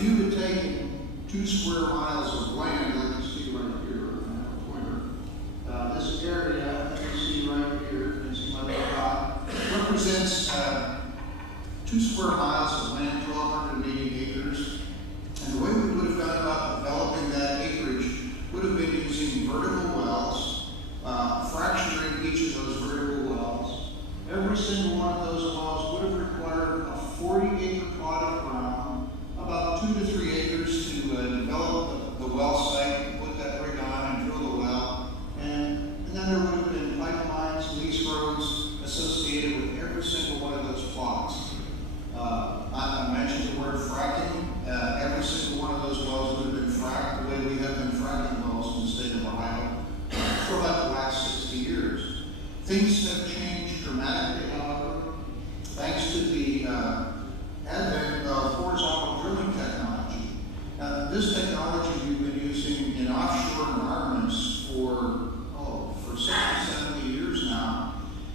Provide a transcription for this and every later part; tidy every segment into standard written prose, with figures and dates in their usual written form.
if you had taken 2 square miles of land, like you see right here, I have a pointer, this area that you see right here, you can see my little dot, represents 2 square miles of land, 1,280 acres. And the way we would have gone about developing that acreage would have been using vertical wells, fracturing each of those vertical wells. Every single one of those wells would have required a 40-acre plot of ground, about 2 to 3 acres to develop the well site, put that rig on and drill the well. And then there would have been pipelines, lease roads associated with every single one of those plots. I mentioned the word fracking. Every single one of those wells would have been fracked the way we have been fracking wells in the state of Ohio for about the last 60 years. Things have changed dramatically, however, thanks to the advent of horizontal drilling technology. This technology we've been using in offshore environments for 60, 70 years now.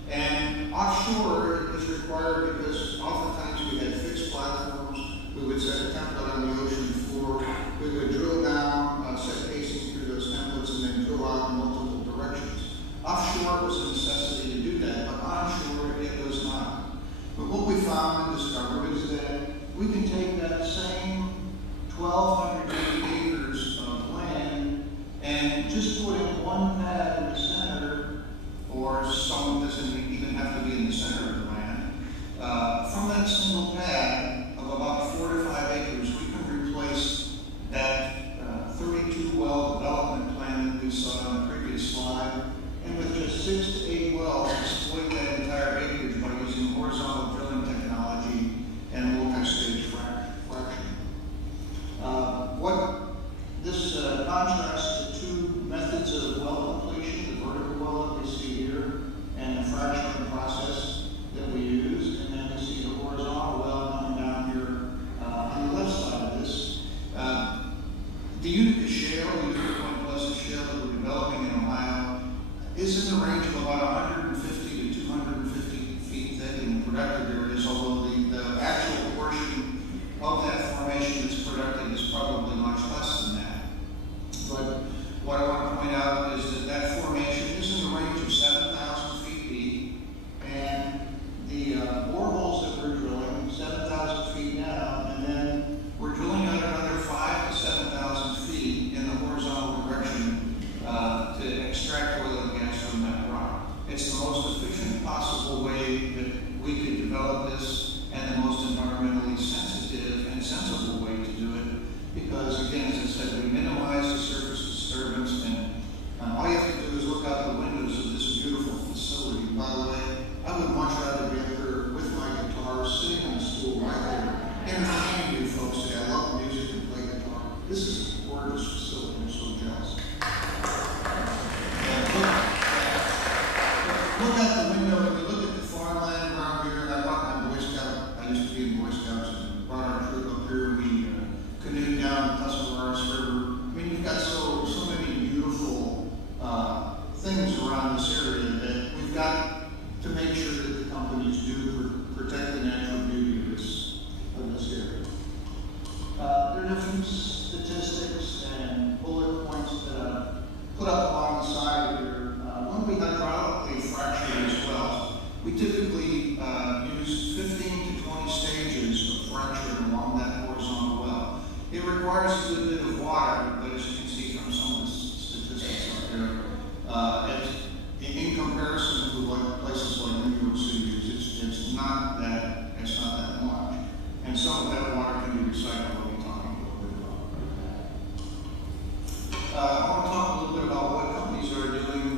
And offshore it is required because oftentimes we had fixed platforms. We would set a template on the ocean floor. We would drill down, set casing through those templates, and then drill out in multiple directions. Offshore was a necessity to do that, but onshore it was not. But what we found and discovered is that we can take that same 1,280 acres of land and just put in one pad in the center, or some doesn't even have to be in the center of the land. From that single pad of about 4 to 5 acres, we can replace that 32 well development plan that we saw on the previous slide, and with just 6 to 8 wells, exploit that entire acreage by using horizontal drilling technology and multi-stage fracturing. What this contrasts to 2 methods of well completion, the vertical well that we see here, and the fracturing process that we use, and then we see the horizontal well coming down here on the left side of this. The Utica Shale, the Utica Point Pleasant Shale that we're developing in Ohio, is in the range of about 150 to 250 feet thick in productive areas, although the actual portion of that formation that's productive is probably much less than that. But what I want to point out is that that formation is in the range of 7,000 feet deep, and the boreholes that we're drilling, 7,000 feet down, and then we're drilling out another 5,000 to 7,000 feet in the horizontal direction to extract oil and gas from that rock. It's the most efficient possible way that we could develop this, and the most environmentally sensitive and sensible way to do it, because again, as I said, we minimize the surface disturbance, and all you have to do is look out the windows of this beautiful facility. By the way, I would much rather be up here with my guitar, sitting on a stool right there, entertaining you folks today. I love music and play guitar. This is a gorgeous facility. I'm so jealous. Look out the window and you look at the farmland around here. And I brought my Boy Scout. I used to be in Boy Scouts and brought our troop up here. We canoed down the Tuscarawas River. I mean, you've got so many beautiful things around this area that we've got to make sure that the companies do protect the natural beauty of this area. There are different statistics and bullet points that I put up along the side here. When we hydraulically fracture these wells, we typically use 15 to 20 stages of fracturing along that horizontal well. It requires a good bit of water, but as you can see from some of the statistics up there, in comparison to what places like New York City use, it's not that much. And some of that water can be recycled. We'll be talking a little bit about that. I want to talk a little bit about what companies are doing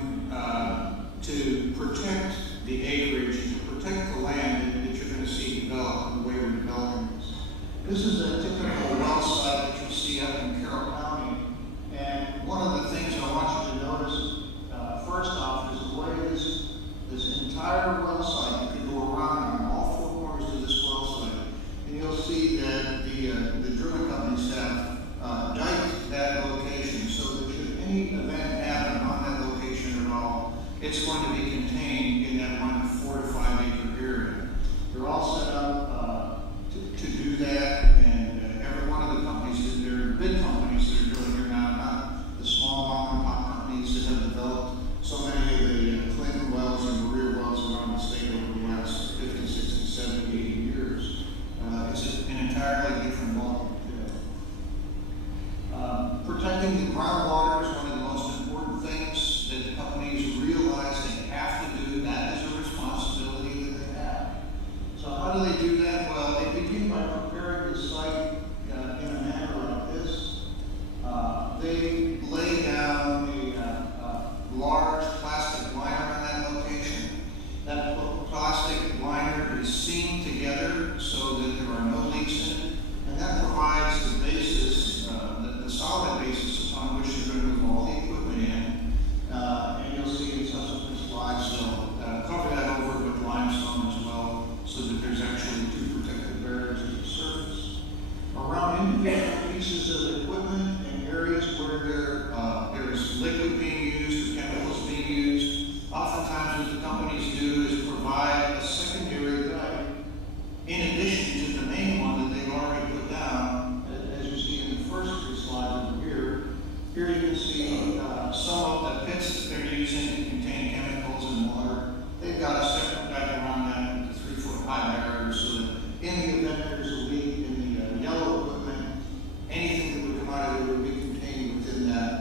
to protect the acreage, to protect the land that you're going to see develop and the way we're developing this. This is a typical well site that you see up in Carroll County. And one of the things I want you to notice, first off, is the way this entire well site, you can go around on all 4 corners of this well site, and you'll see that the drilling companies have diked that location so that should any event happen on that location at all, it's going to be contained in that 4 to 5 acre area. They're all set up to do that, and every one of the companies Protecting the groundwater is one of the most important things that the companies realize they have to do. That is a responsibility that they have. So how do they do that? Well, they begin by preparing the site in a manner like this. They lay down a large plastic liner on that location. That plastic liner is seamed together so that there are no leaks in it, and that provides the basis, the solid basis upon which they're going to move all the equipment in. And you'll see in subsequent slides they'll cover that over with limestone as well, so that there's actually two protective barriers at the surface. Around individual pieces of equipment and areas where there is liquid being used or chemicals being used, oftentimes what the companies do is provide a secondary pipe in addition to the main one that they've already put down. As you see in the first two slides over here, here you can see some of the pits that they're using to contain chemicals and water. They've got a separate pipe around that with a 3-foot high barrier so that in the event there's a leak in the yellow equipment, anything that would come out of it would be contained within that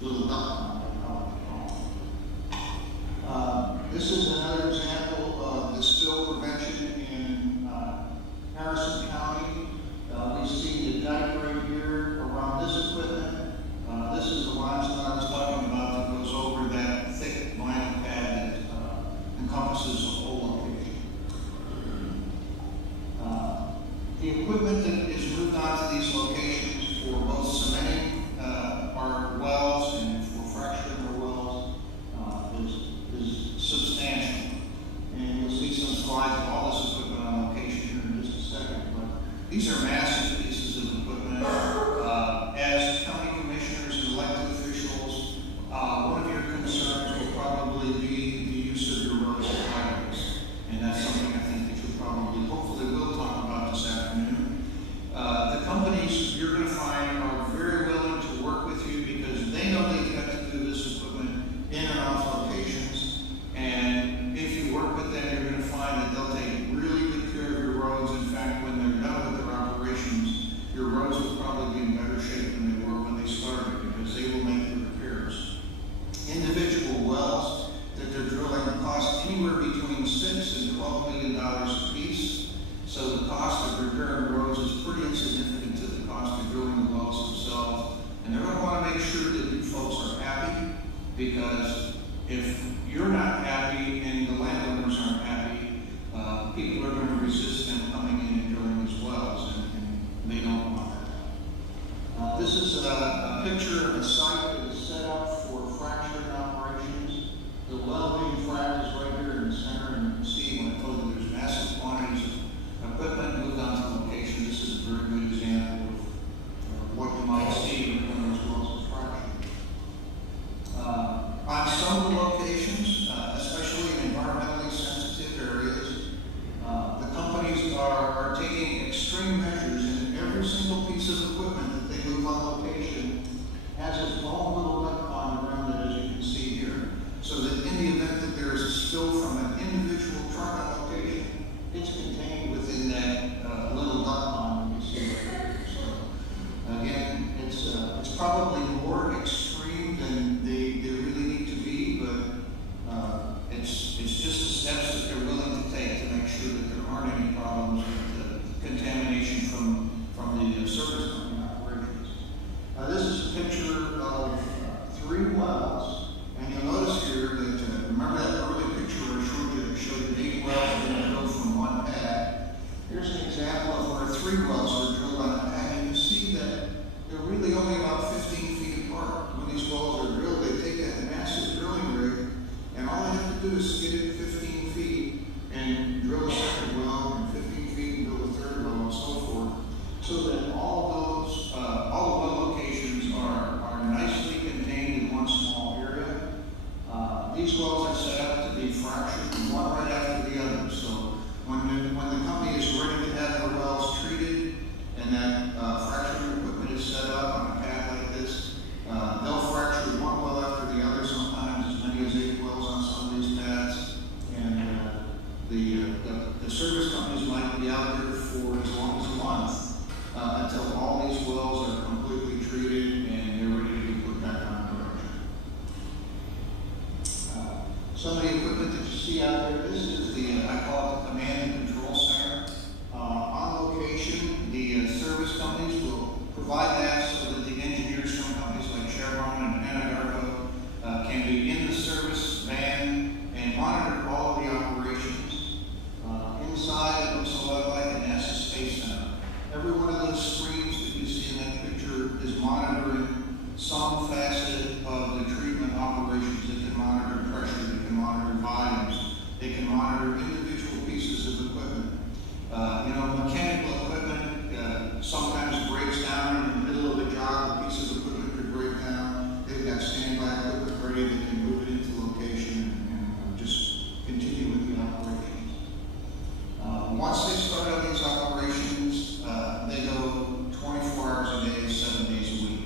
little duct. This is another example of the spill prevention in Harrison County. We see the dike right here around this equipment. This is the limestone I was talking about that goes over that thick vinyl pad that encompasses the whole location. The equipment that is moved onto these locations for both cementing our wells and for fracturing our wells is substantial. And you'll see some slides of all this equipment on location here in just a second. But these are massive pieces of equipment. As county commissioners and elected officials, one of your concerns will probably be the use of your roads and highways. And that's something I think that you'll probably, hopefully, will talk about this afternoon. The companies you're going to find are very willing to work with you because they know they've got to do this equipment in and off locations. And if you work with them, you're going to find that they'll take really good care of your roads. In fact, when they're done with their operations, your roads will probably be in better shape than they were when they started because they will make the repairs. Individual wells that they're drilling cost anywhere between $6 and $12 million a piece. So the cost of repairing roads is pretty insignificant to the cost of drilling the wells themselves. And they're going to want to make sure that you folks are happy, because if you're not happy and the landowners aren't happy, people are going to resist them coming in and drilling these wells, and they don't want that. This is a picture of a site that is set up for fracturing operations. The well being fracked is right here in the center, and you can see when I told you there's massive quantities of equipment moved onto location. This is a very good example of what you might see when those wells are fractured. On some of the locations, especially in environmentally sensitive areas, the companies are taking extreme measures, and every single piece of equipment that they move on location has its own little duct pond around it, as you can see here, so that in the event that there is a spill from an individual truck on location, it's contained within that little duct pond that you see right here. So again, it's probably more extreme than they really need to be, but it's just the steps that they're willing to take to make sure that there aren't any problems with the contamination from the service company operations. This is a picture of 3 wells, and you'll notice here that, remember that early picture where I showed you 8 wells being drilled from one pad? Here's an example of where 3 wells are drilled on a pad, and you see that they're really only about 15 feet provide that so that the engineers from companies like Chevron and Anadarko can be in the service van and monitor all of the operations. Inside, it looks a lot like a NASA Space Center. Every one of those screens that you see in that picture is monitoring some facet of the treatment operations. They can monitor pressure, they can monitor volumes, they can monitor individual pieces of equipment. Mechanical equipment sometimes breaks down in the middle of a job. A piece of equipment could break down. They've got standby equipment ready that can move it into location and just continue with the operations. Once they start on these operations, they go 24 hours a day, 7 days a week.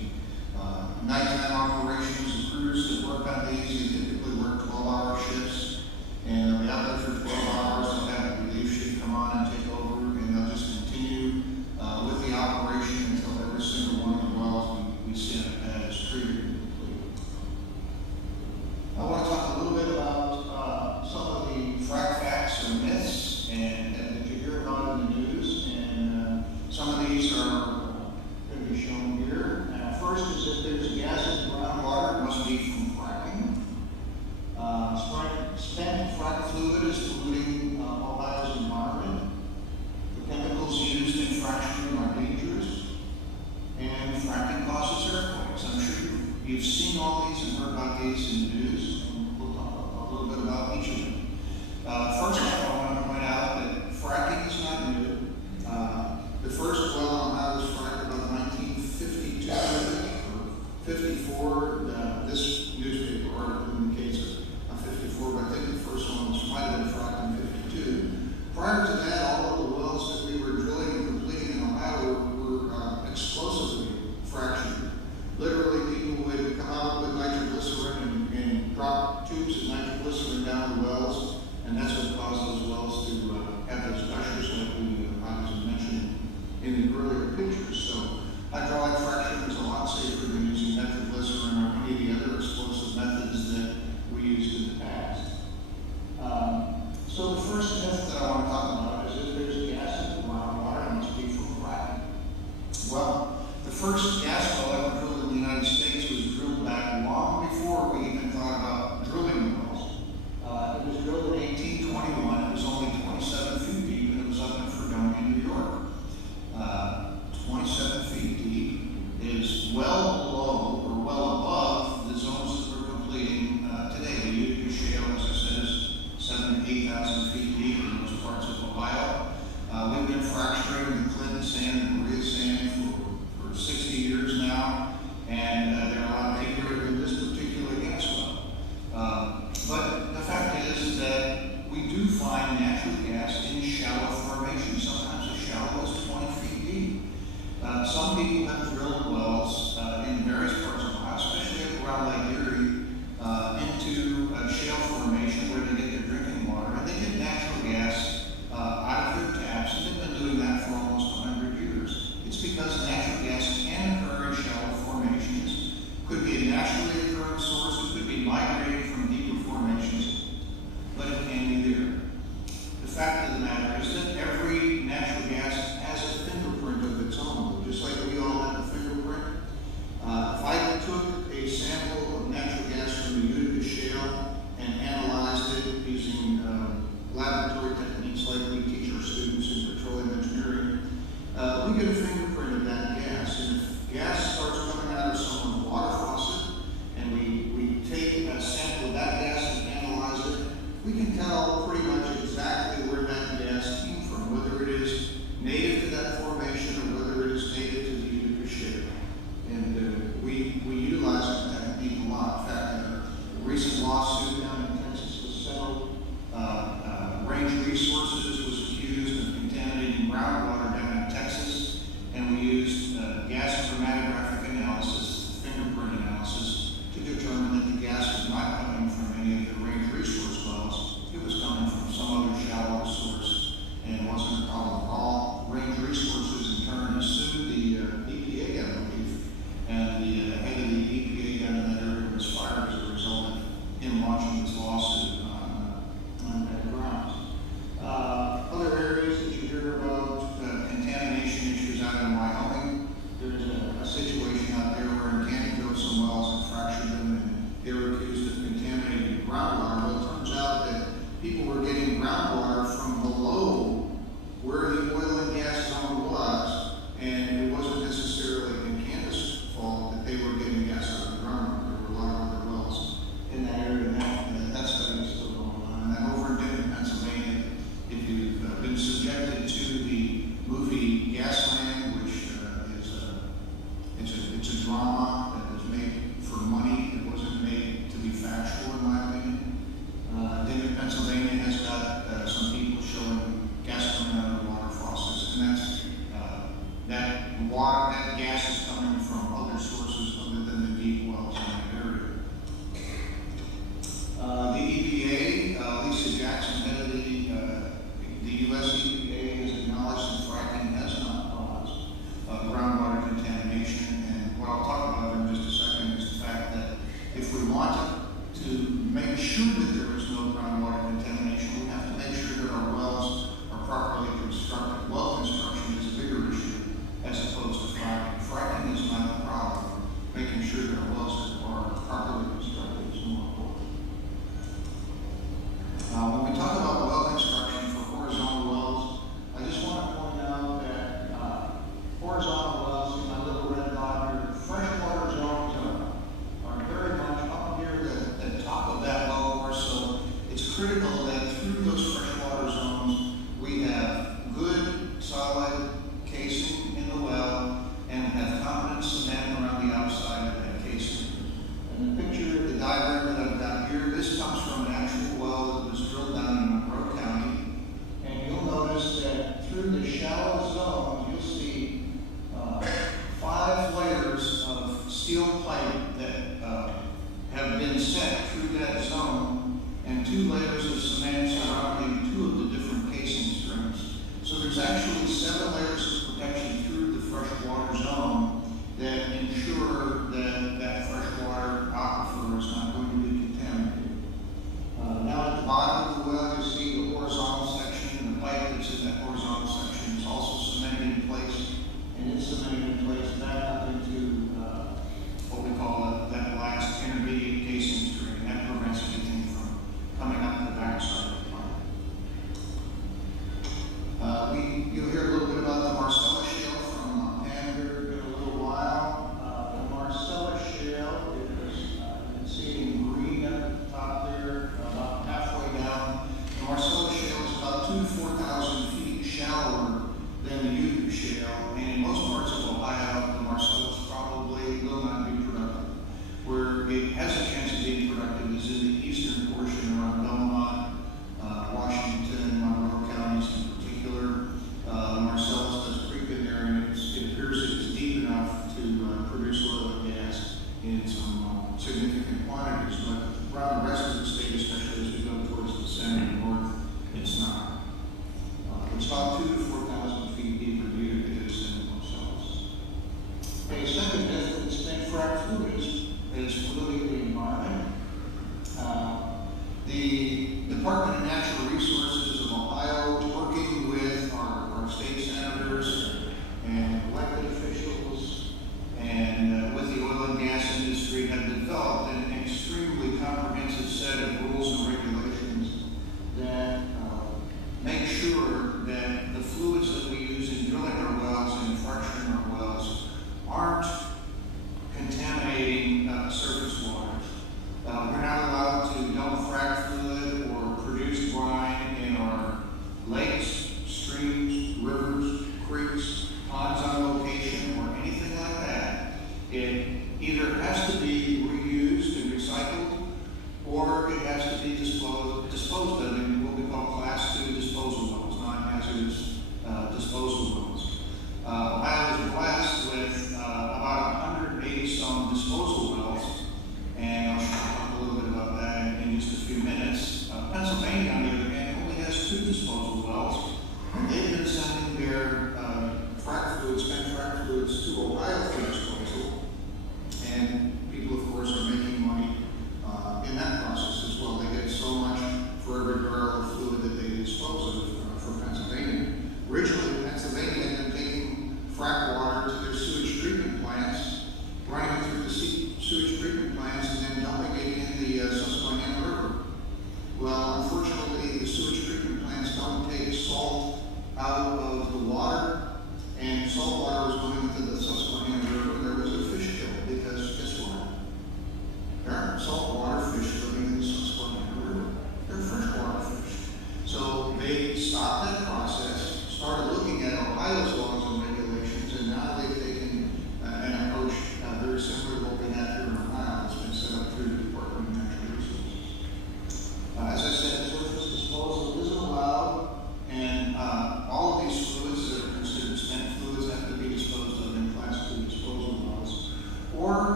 Nighttime operations, the crews that work on these, they typically work 12-hour shifts, and they'll be out there for 12 hours. They'll have a relief shift come on and take over, and they'll just continue with the operation until every single one of the wells we see on the pad is treated and completed. I want to talk a little bit about some of the frac facts or myths and that you hear about in the news, and some of these are going to be shown here. First is if there's gas in the groundwater, it must be from fracking. Spent frac fluid is polluting Ohio's environment. The chemicals used in fracturing are dangerous. And fracking causes earthquakes. I'm sure you've seen all these and heard about these in the news. And we'll talk a little bit about each of them. First off, I want to point out that fracking is not new. The first well on Ohio was fracked about 1952, I think, or 54. This newspaper article indicates a 54, but I think the first one might have been fracked in 52. Prior to that, all of the wells that we were drilling and completing in Ohio were explosively fractured. Literally, people would come out with nitroglycerin and drop tubes of nitroglycerin down the wells, and that's what caused those wells to have those gushers like I was mentioning in the earlier pictures. So hydraulic fracturing is a lot safer than using nitroglycerin or any of the other explosive methods that we used in the past. So the first myth that I want to talk about is if there's gas in the groundwater, it must be from fracking. Well, the first gas well ever drilled in the United States was drilled back long before we even thought about drilling wells. It was drilled in 1821. It was only 27 feet deep, and it was up in Fredonia, New York. 27 feet deep is well below or well above the zones that we're completing today. The Utica Shale, as I said, is 7,000 to 8,000 feet deep in those parts of Ohio. We've been fracturing the Clinton sand and Maria sand for 60 years now, and they're a lot bigger than this particular gas well. But the fact is that we do find natural gas in shallow formations. Sometimes as shallow as 20 feet deep. Some people have drilled wells in various parts of Ohio, especially around Lake Erie, into a shale formation where they get their drinking water, and they get natural gas out of their taps, and they've been doing that for almost 100 years. It's because natural gas can occur in shallow formations. Could be a naturally occurring source, it could be migrating from deeper formations, but it can be there. The fact of the matter is that every natural gas has a fingerprint of its own. Just like we all have a fingerprint It's a drama that was made for money. It wasn't made to be factual, in my opinion. Then Pennsylvania has got some people showing gas coming out of the water faucets, and that's that gas is coming from other sources other than the deep wells in that area. The EPA, Lisa Jackson, head of the U.S. EPA, has acknowledged that fracking has not caused groundwater contamination. And what I'll talk about in just a second is the fact that if we want to make sure that there is no groundwater contamination, we have to make sure that our wells are properly constructed. Well construction is a bigger issue as opposed to fracking. Fracking is not the problem. Making sure that our wells are properly constructed is more important. When we talk about well construction for horizontal wells, I just want to point out that horizontal wells, in my little red dot here, freshwater zones are very much up near the top of that well course, so it's critical that through those freshwater zones we have good, solid casing in the well and have competent cement around the outside of that casing. And the picture, the diagram that I've got here, this comes from an actual well that was drilled down in Monroe County. And you'll notice that through the shallow zones, you'll see 5 layers of steel pipe that have been set through that zone, and 2 layers of cement surrounding 2 of the different casing strings. So there's actually 7 layers of protection through the freshwater zone that ensure that that freshwater aquifer is not going to be contaminated. Now at the bottom of the well, you see the horizontal section, and the pipe that's in that horizontal section is also cemented in place, and it's cemented in place back up into what we call that last intermediate casing string, and that prevents anything from coming up the backside.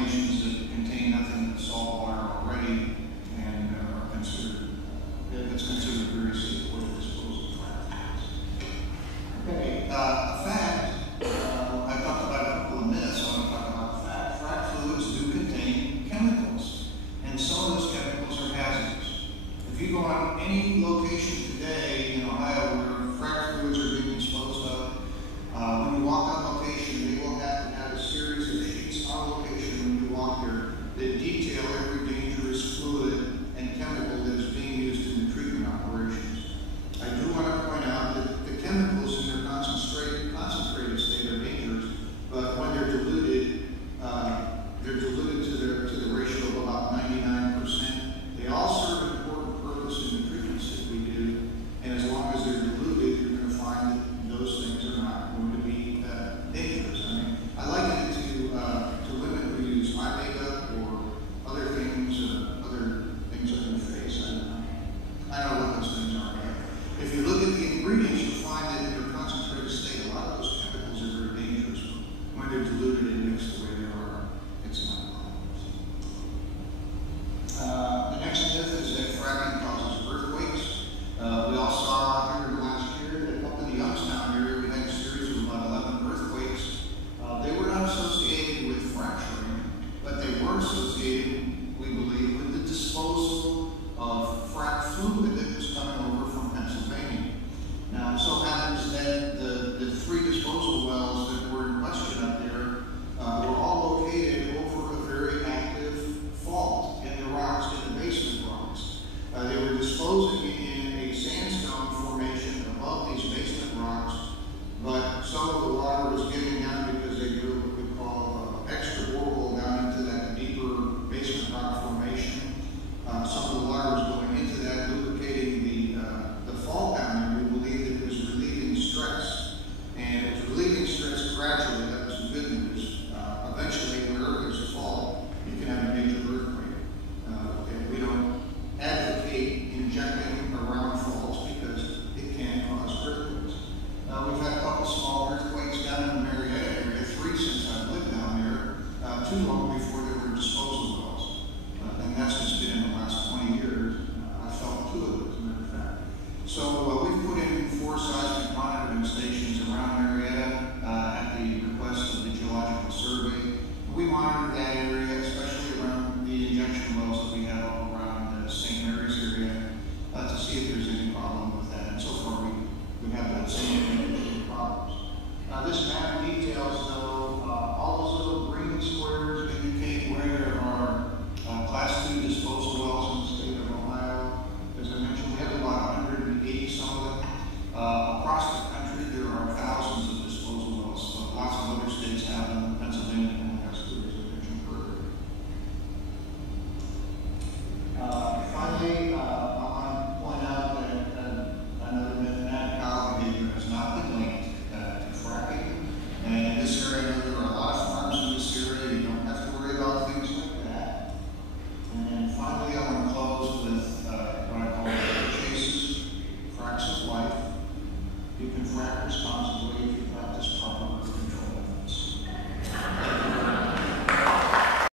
formations that contain nothing but salt water already and are considered, it's considered a very safe way to dispose of frac fluids. Okay, a fact, I talked about a couple of myths, so I'm going to talk about the fact. Frac fluids do contain chemicals, and some of those chemicals are hazardous. If you go on any location today in Ohio where frac fluids are being disposed of, when you walk on location, they will have to have a series of sheets on location when you walk there that detail every dangerous fluid and chemical that is being used in the treatment operations. I do want to point out that the chemicals in their concentrated state are dangerous, but when they're diluted to the ratio of about 99%. They all serve an important purpose in the treatments that we do, and as long as they're diluted, you're going to find that those things are not going to be dangerous. I mean, I liken it to women who use eye makeup or other things on your face. I don't know what those things are. If you look at the ingredients, you'll find that in their concentrated state, a lot of those chemicals are very dangerous. When they're diluted and mixed the way they are, it's not a problem. The next myth is that fracking causes earthquakes. We all saw here last year that up in the Youngstown area, we had a series of about 11 earthquakes. They were not associated with fracturing, but they were associated, we believe, with the disposal of frac fluid